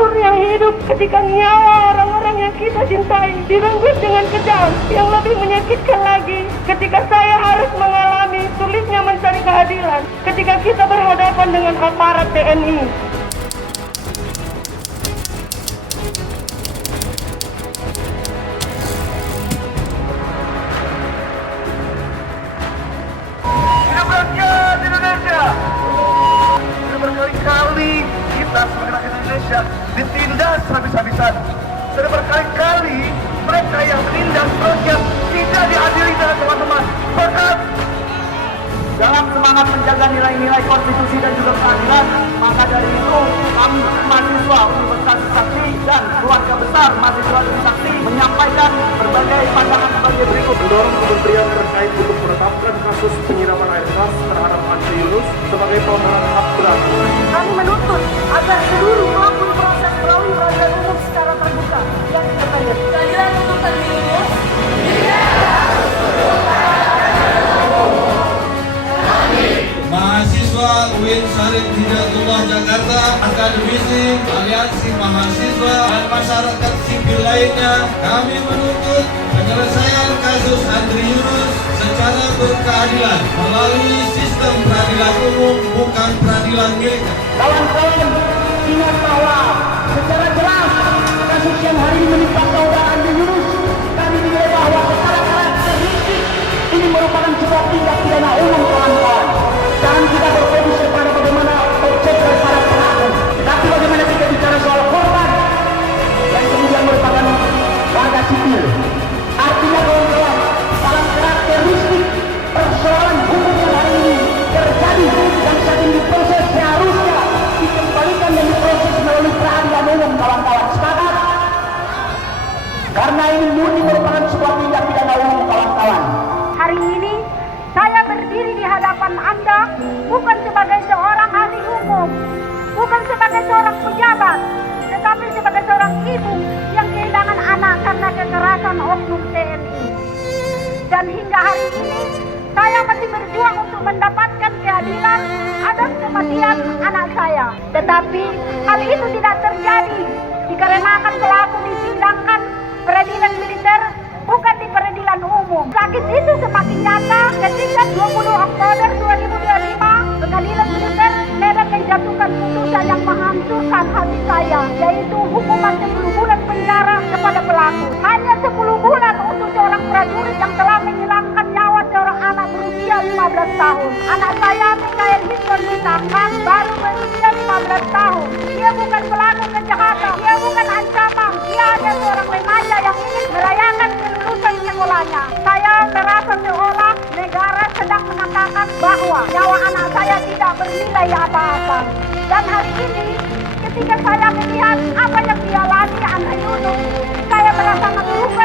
aparatur yang hidup ketika nyawa orang-orang yang kita cintai direnggut dengan kejam. Yang lebih menyakitkan lagi, ketika saya harus mengalami sulitnya mencari keadilan ketika kita berhadapan dengan aparat TNI. Hidup rakyat Indonesia! Sudah berkali-kali kita sebagai rakyat Indonesia ditindas habis-habisan. Sudah berkali-kali mereka yang menindas rakyat tidak diadili dengan teman-teman. Bahkan dalam semangat menjaga nilai-nilai konstitusi dan juga keadilan, maka dari itu kami mahasiswa Universitas Trisakti dan keluarga besar mahasiswa Trisakti menyampaikan berbagai pandangan sebagai berikut. Mendorong kementerian terkait untuk menetapkan kasus penyiraman air keras terhadap Andri Yunus sebagai pelanggaran HAM berat. Kami menuntut agar seluruh pelaku proses melalui peradilan umum secara terbuka yang terkait. Keadilan untuk Andri Yunus. Mahasiswa UIN Syarif Hidayatullah Jakarta, akademisi, aliansi mahasiswa, dan masyarakat sipil lainnya, kami menuntut penyelesaian kasus Andri Yunus secara berkeadilan melalui sistem peradilan umum, bukan peradilan militer. Kawan-kawan, ingat bahwa secara jelas kasus yang hari ini menimpa saudara Andri Yunus, kami menilai bahwa secara karakteristik ini merupakan sebuah tindak pidana umum, kawan-kawan. Jangan kita berfokus pada bagaimana objek daripada pelaku, tapi bagaimana kita bicara soal korban yang kemudian merupakan warga sipil. Artinya kawan-kawan, dalam karakteristik persoalan hukum yang hari ini terjadi dan saat ini diproses seharusnya dikembalikan dan diproses melalui peradilan umum, kawan-kawan. Sepakat? Karena ini murni merupakan sebuah tindak pidana umum, kawan-kawan. Hari ini saya berdiri di hadapan Anda bukan sebagai seorang ahli hukum, bukan sebagai seorang pejabat, tetapi sebagai seorang ibu yang kehilangan anak karena kekerasan oknum TNI. Dan hingga hari ini saya masih berjuang untuk mendapatkan keadilan atas kematian anak saya. Tetapi hal itu tidak terjadi dikarenakan pelaku disidangkan peradilan militer, bukan di peradilan umum. Sakit itu semakin nyata ketika 20 Oktober 2025 pengadilan militer Medan menjatuhkan putusan yang menghancurkan hati saya, yaitu hukuman 10 bulan penjara kepada pelaku. Hanya 10 bulan untuk seorang prajurit yang telah menghilangkan nyawa seorang anak berusia 15 tahun. Anak saya Mikael Histon Witangkan baru berusia 15 tahun. Dia bukan pelaku kejahatan, dia bukan ancaman, dia hanya seorang remaja yang ingin merayakan kelulusan sekolahnya. Saya merasa seolah negara sedang mengatakan bahwa nyawa anak saya tidak bernilai apa-apa. Dan hari ini ketika saya melihat apa yang dialami Andri Yunus, saya merasa sangat luka